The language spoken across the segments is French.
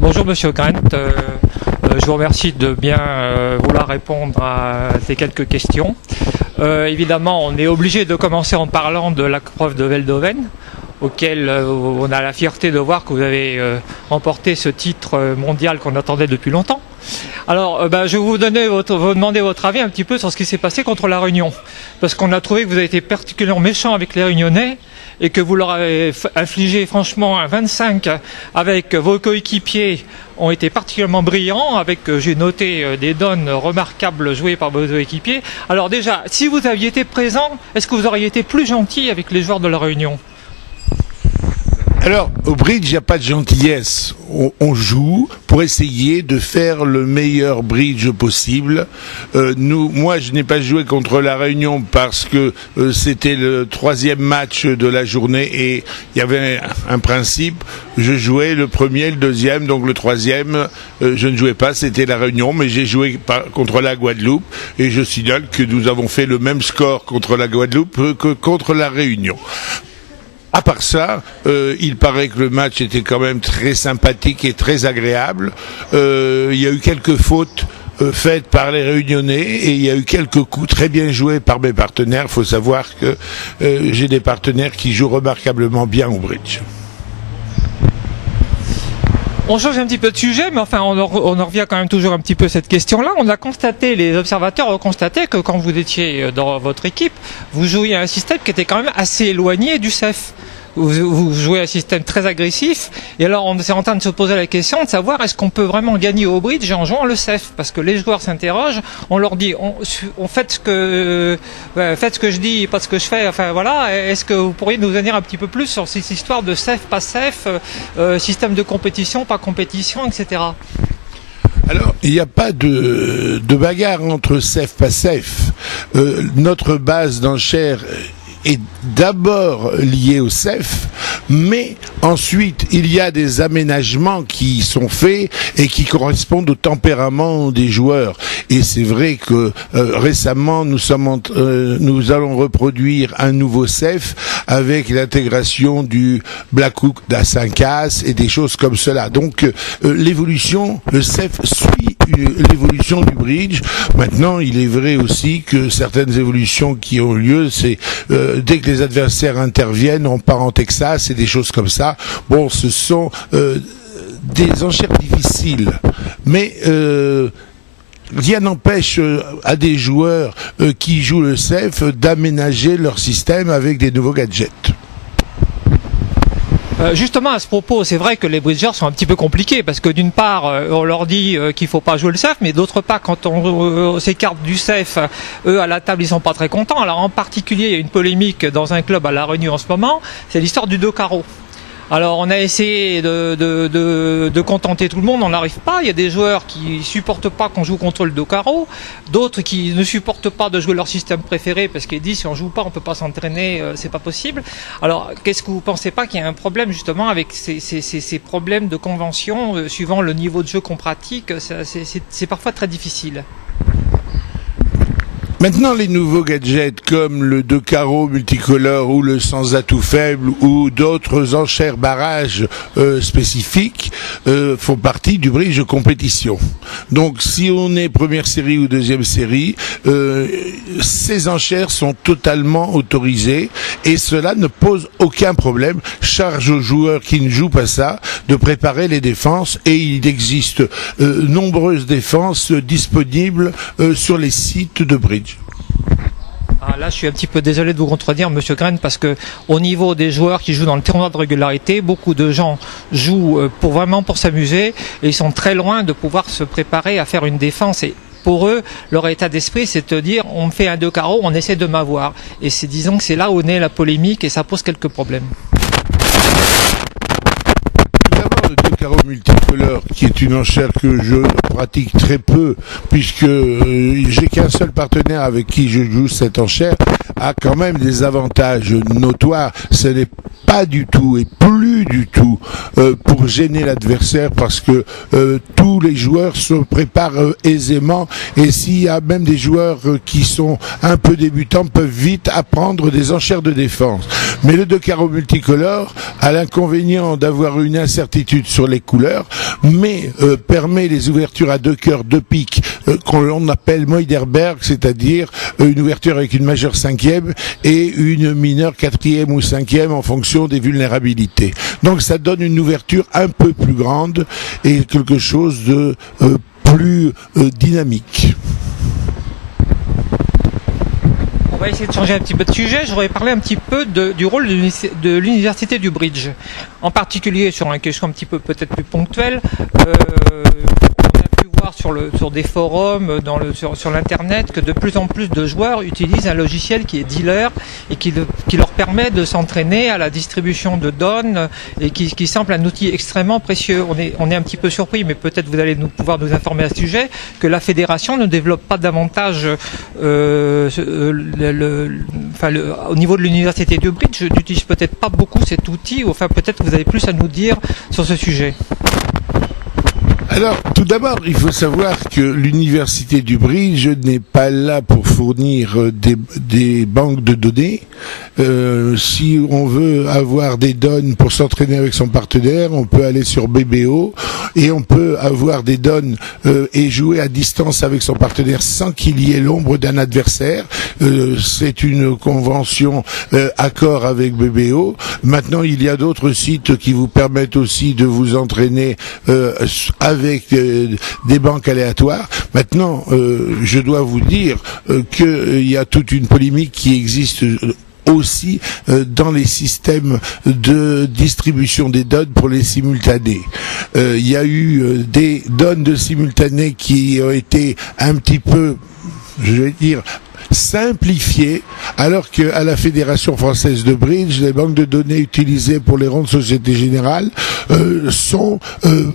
Bonjour Monsieur Grant, je vous remercie de bien vouloir répondre à ces quelques questions. Évidemment, on est obligé de commencer en parlant de la preuve de Veldhoven, auquel on a la fierté de voir que vous avez remporté ce titre mondial qu'on attendait depuis longtemps. Alors, je vais vous demander votre avis un petit peu sur ce qui s'est passé contre la Réunion, parce qu'on a trouvé que vous avez été particulièrement méchant avec les Réunionnais et que vous leur avez infligé franchement un 25 avec vos coéquipiers ont été particulièrement brillants, avec, j'ai noté, des donnes remarquables jouées par vos coéquipiers. Alors déjà, si vous aviez été présent, est-ce que vous auriez été plus gentil avec les joueurs de la Réunion ? Alors, au bridge, il n'y a pas de gentillesse. On joue pour essayer de faire le meilleur bridge possible. Moi, je n'ai pas joué contre la Réunion parce que c'était le 3e match de la journée et il y avait un principe. Je jouais le premier, le 2e, donc le 3e, je ne jouais pas, c'était la Réunion, mais j'ai joué contre la Guadeloupe et je signale que nous avons fait le même score contre la Guadeloupe que contre la Réunion. À part ça, il paraît que le match était quand même très sympathique et très agréable. Il y a eu quelques fautes faites par les Réunionnais et il y a eu quelques coups très bien joués par mes partenaires. Il faut savoir que j'ai des partenaires qui jouent remarquablement bien au bridge. On change un petit peu de sujet, mais enfin, on en revient quand même toujours un petit peu à cette question-là. On a constaté, les observateurs ont constaté que quand vous étiez dans votre équipe, vous jouiez à un système qui était quand même assez éloigné du CEF. Vous jouez un système très agressif, et alors on est en train de se poser la question de savoir est-ce qu'on peut vraiment gagner au bridge en jouant le CEF, parce que les joueurs s'interrogent, on leur dit on fait ce que je dis, pas ce que je fais, enfin voilà, est-ce que vous pourriez nous venir un petit peu plus sur cette histoire de CEF, pas CEF, système de compétition, pas compétition, etc. Alors, il n'y a pas de bagarre entre CEF, pas CEF. Notre base d'enchères est d'abord lié au CEF, mais ensuite il y a des aménagements qui sont faits et qui correspondent au tempérament des joueurs. Et c'est vrai que récemment nous allons reproduire un nouveau CEF avec l'intégration du Black Hook d'A 5As et des choses comme cela. Donc l'évolution, le CEF suit l'évolution du bridge. Maintenant, il est vrai aussi que certaines évolutions qui ont lieu, c'est dès que les adversaires interviennent, on part en Texas et des choses comme ça. Bon, ce sont des enchères difficiles, mais rien n'empêche à des joueurs qui jouent le CEF d'aménager leur système avec des nouveaux gadgets. Justement, à ce propos, c'est vrai que les bridgers sont un petit peu compliqués parce que d'une part, on leur dit qu'il faut pas jouer le CEF, mais d'autre part, quand on s'écarte du CEF, eux à la table, ils sont pas très contents. Alors en particulier, il y a une polémique dans un club à La Réunion en ce moment, c'est l'histoire du 2 carreaux. Alors on a essayé de contenter tout le monde, on n'arrive pas. Il y a des joueurs qui supportent pas qu'on joue contre le 2 carreaux, d'autres qui ne supportent pas de jouer leur système préféré parce qu'ils disent si on joue pas, on peut pas s'entraîner, c'est pas possible. Alors qu'est-ce que vous pensez pas qu'il y a un problème justement avec ces problèmes de convention suivant le niveau de jeu qu'on pratique, c'est parfois très difficile. Maintenant, les nouveaux gadgets comme le 2 carreaux multicolore ou le sans atout faible ou d'autres enchères barrages spécifiques font partie du bridge de compétition. Donc, si on est première série ou deuxième série, ces enchères sont totalement autorisées et cela ne pose aucun problème. Charge aux joueurs qui ne jouent pas ça de préparer les défenses et il existe nombreuses défenses disponibles sur les sites de bridge. Ah, là, je suis un petit peu désolé de vous contredire, Monsieur Green, parce que au niveau des joueurs qui jouent dans le tournoi de régularité, beaucoup de gens jouent vraiment pour s'amuser et ils sont très loin de pouvoir se préparer à faire une défense. Et pour eux, leur état d'esprit, c'est de dire on me fait un 2 carreaux, on essaie de m'avoir. Et disons que c'est là où naît la polémique et ça pose quelques problèmes. Le 2 carreaux multicolore, qui est une enchère que je pratique très peu, puisque j'ai qu'un seul partenaire avec qui je joue cette enchère, a quand même des avantages notoires. Ce n'est pas du tout et plus du tout pour gêner l'adversaire parce que tous les joueurs se préparent aisément et s'il y a même des joueurs qui sont un peu débutants peuvent vite apprendre des enchères de défense. Mais le 2 carreaux multicolore a l'inconvénient d'avoir une incertitude sur les coups couleurs, mais permet les ouvertures à 2 cœurs, 2 pics, qu'on appelle Moiderberg, c'est-à-dire une ouverture avec une majeure 5e et une mineure 4e ou 5e en fonction des vulnérabilités. Donc ça donne une ouverture un peu plus grande et quelque chose de plus dynamique. On va essayer de changer un petit peu de sujet. Je voudrais parler un petit peu du rôle de l'université du bridge, en particulier sur une question un petit peu peut-être plus ponctuelle. Sur des forums, sur l'internet, que de plus en plus de joueurs utilisent un logiciel qui est dealer et qui leur permet de s'entraîner à la distribution de donnes et qui semble un outil extrêmement précieux. On est un petit peu surpris, mais peut-être vous allez pouvoir nous informer à ce sujet, que la fédération ne développe pas davantage au niveau de l'université du bridge, n'utilise peut-être pas beaucoup cet outil, ou enfin peut-être que vous avez plus à nous dire sur ce sujet. Alors, tout d'abord, il faut savoir que l'université du bridge n'est pas là pour fournir des banques de données. Si on veut avoir des donnes pour s'entraîner avec son partenaire, on peut aller sur BBO et on peut avoir des donnes et jouer à distance avec son partenaire sans qu'il y ait l'ombre d'un adversaire. C'est une convention accord avec BBO. Maintenant, il y a d'autres sites qui vous permettent aussi de vous entraîner avec des banques aléatoires. Maintenant, je dois vous dire qu'il y a toute une polémique qui existe aussi dans les systèmes de distribution des donnes pour les simultanés. Il y a eu des donnes de simultanés qui ont été un petit peu, je vais dire, simplifié, alors qu'à la Fédération française de bridge, les banques de données utilisées pour les ronds de Société Générale sont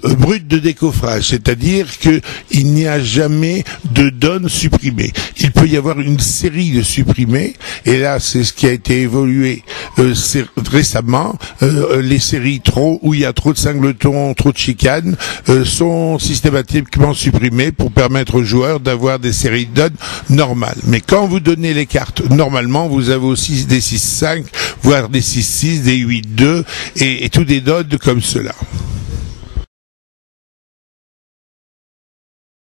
brutes de décoffrage, c'est-à-dire qu'il n'y a jamais de données supprimées. Il peut y avoir une série de supprimées, et là c'est ce qui a été évolué récemment. Les séries trop, où il y a trop de singletons, trop de chicanes, sont systématiquement supprimées pour permettre aux joueurs d'avoir des séries de données normales. Mais quand vous donnez les cartes, normalement, vous avez aussi des 6-5, voire des 6-6, des 8-2, et tous des donnes comme cela.